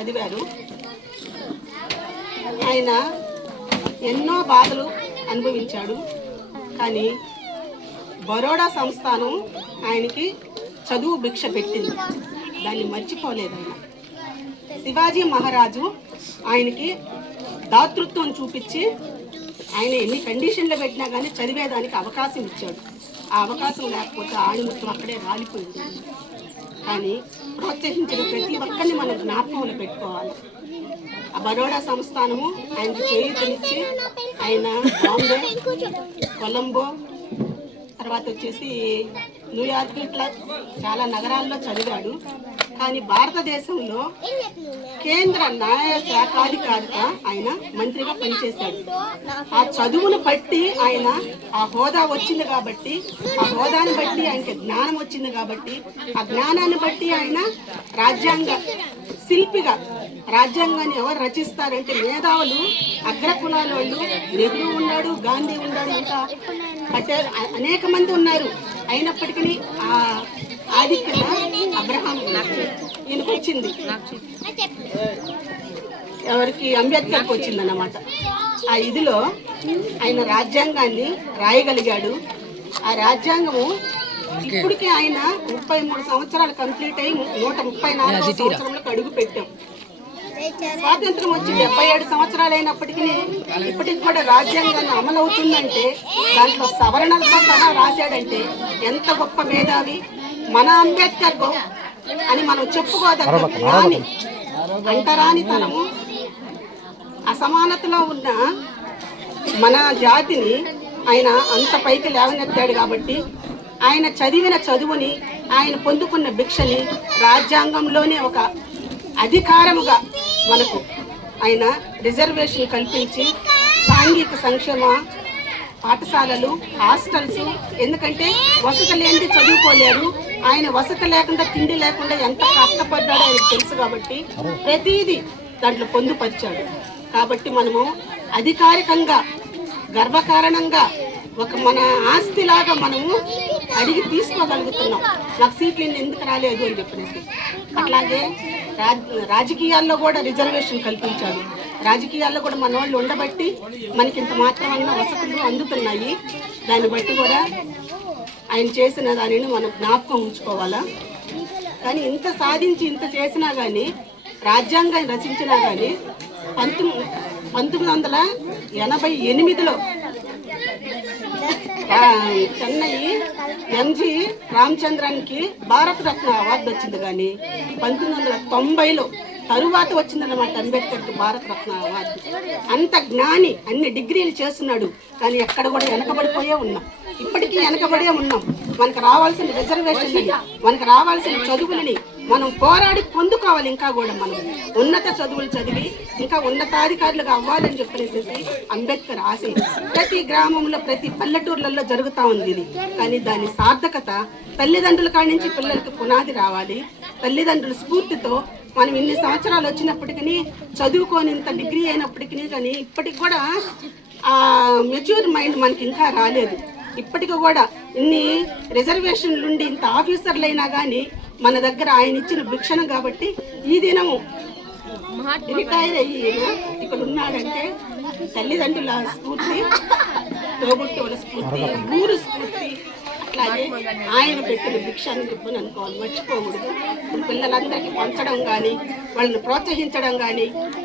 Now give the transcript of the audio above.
చదివారు. ఆయన ఎన్నో బాధలు అనుభవించాడు. కానీ బరోడా సంస్థానం ఆయనకి చదువు భిక్ష పెట్టింది, దాన్ని మర్చిపోలేదు ఆయన. శివాజీ మహారాజు ఆయనకి దాతృత్వం చూపించి ఆయన ఎన్ని కండిషన్లు పెట్టినా కానీ చదివేదానికి అవకాశం ఇచ్చాడు. ఆ అవకాశం లేకపోతే ఆణిముత్యం అక్కడే రాలిపోయింది. కానీ ప్రోత్సహించిన ప్రతి ఒక్కరిని మనం జ్ఞాపకంలో పెట్టుకోవాలి. ఆ బరోడా సంస్థానము ఆయనకు చేయూతనిచ్చి ఆయన బాంబే, కొలంబో, తర్వాత వచ్చేసి న్యూయార్క్, ఇట్లా చాలా నగరాల్లో చదివాడు. కానీ భారతదేశంలో కేంద్ర న్యాయ శాఖాధికారిగా ఆయన మంత్రిగా పనిచేశాడు. ఆ చదువును బట్టి ఆయన ఆ హోదా వచ్చింది కాబట్టి, ఆ హోదాను బట్టి ఆయనకి జ్ఞానం వచ్చింది కాబట్టి, ఆ జ్ఞానాన్ని బట్టి ఆయన రాజ్యాంగ శిల్పిగా, రాజ్యాంగాన్ని ఎవరు రచిస్తారంటే మేధావులు, అగ్రకులాల వాళ్ళు, నెహ్రూ ఉన్నాడు, గాంధీ ఉన్నాడు, ఇంకా పటేల్, అనేక మంది ఉన్నారు. అయినప్పటికీ ఆ ఆధిక్యత అబ్రహాం ఈయనకు వచ్చింది, ఎవరికి అంబేద్కర్కి వచ్చిందన్నమాట. ఆ ఇదిలో ఆయన రాజ్యాంగాన్ని రాయగలిగాడు. ఆ రాజ్యాంగము ఇప్పటికీ ఆయన 33 సంవత్సరాలు కంప్లీట్ అయ్యి 134వ సంవత్సరంలో అడుగు పెట్టాం. స్వాతంత్రం వచ్చి 77 సంవత్సరాలు అయినప్పటికీ ఇప్పటికి కూడా రాజ్యాంగాన్ని అమలవుతుందంటే దాంట్లో సవరణలతో సహా రాశాడంటే ఎంత గొప్ప మేధావి మన అంబేద్కర్ అని మనం చెప్పుకోదగ్గ జ్ఞాని. అంటరానితనము, అసమానతలో ఉన్న మన జాతిని ఆయన అంత పైకి లేవనెత్తాడు. కాబట్టి ఆయన చదివిన చదువుని, ఆయన పొందుకున్న భిక్షని రాజ్యాంగంలోనే ఒక అధికారముగా మనకు ఆయన రిజర్వేషన్ కల్పించి సాంఘిక సంక్షేమ పాఠశాలలు, హాస్టల్స్, ఎందుకంటే వసతి లేనిది చదువుకోలేరు. ఆయన వసతి లేకుండా, తిండి లేకుండా ఎంత కష్టపడ్డాడో ఆయనకు తెలుసు. కాబట్టి ప్రతిదీ దాంట్లో పొందుపరిచాడు. కాబట్టి మనము అధికారికంగా, గర్వకారణంగా ఒక మన ఆస్తిలాగా మనము అడిగి తీసుకోగలుగుతున్నాం. నాకు సీట్లు ఎందుకు రాలేదు అని చెప్పేసి. అట్లాగే రాజకీయాల్లో కూడా రిజర్వేషన్ కల్పించాడు. రాజకీయాల్లో కూడా మన వాళ్ళు ఉండబట్టి మనకి ఇంత మాత్రమన్నా వసతులు అందుతున్నాయి. దాన్ని బట్టి కూడా ఆయన చేసిన దానిని మనం జ్ఞాపకం ఉంచుకోవాలా. కానీ ఇంత సాధించి ఇంత చేసినా కానీ, రాజ్యాంగాన్ని రచించినా కానీ 1988లో చెన్నై ఎంజి రామచంద్రన్కి భారతరత్న అవార్డు వచ్చింది. కానీ 1990లో తరువాత వచ్చిందన్నమాట అంబేద్కర్కి భారతరత్న అవార్డు. అంత జ్ఞాని, అన్ని డిగ్రీలు చేస్తున్నాడు. కానీ ఎక్కడ కూడా వెనకబడిపోయే ఉన్నాం, ఇప్పటికీ వెనకబడే ఉన్నాం. మనకు రావాల్సిన రిజర్వేషన్ని, మనకు రావాల్సిన చదువులని మనం పోరాడి పొందుకోవాలి. ఇంకా కూడా మనం ఉన్నత చదువులు చదివి ఇంకా ఉన్నతాధికారులుగా అవ్వాలని చెప్పేసి అంబేద్కర్ ఆశ ప్రతి గ్రామంలో, ప్రతి పల్లెటూర్లలో జరుగుతూ ఉంది ఇది. కానీ దాని సార్థకత తల్లిదండ్రుల కాడి నుంచి పిల్లలకి పునాది రావాలి. తల్లిదండ్రుల స్ఫూర్తితో మనం ఇన్ని సంవత్సరాలు వచ్చినప్పటికీ, చదువుకొని ఇంత డిగ్రీ అయినప్పటికీ కానీ ఇప్పటికి కూడా ఆ మెచ్యూర్ మైండ్ మనకి ఇంకా రాలేదు. ఇప్పటికి కూడా ఇన్ని రిజర్వేషన్లు ఉండి ఇంత ఆఫీసర్లు అయినా కానీ మన దగ్గర ఆయన ఇచ్చిన భిక్షణ. కాబట్టి ఈ దినము రిటైర్ అయ్యి ఇక్కడ ఉన్నాడంటే తల్లిదండ్రుల స్ఫూర్తి, తోబుట్టువుల స్ఫూర్తి, ఊరు స్ఫూర్తి, అట్లాగే ఆయన పెట్టిన భిక్ష అని చెప్పని అనుకోవాలి, మర్చిపోకూడదు. ఇప్పుడు పిల్లలందరికీ పంచడం కానీ, వాళ్ళని ప్రోత్సహించడం కానీ,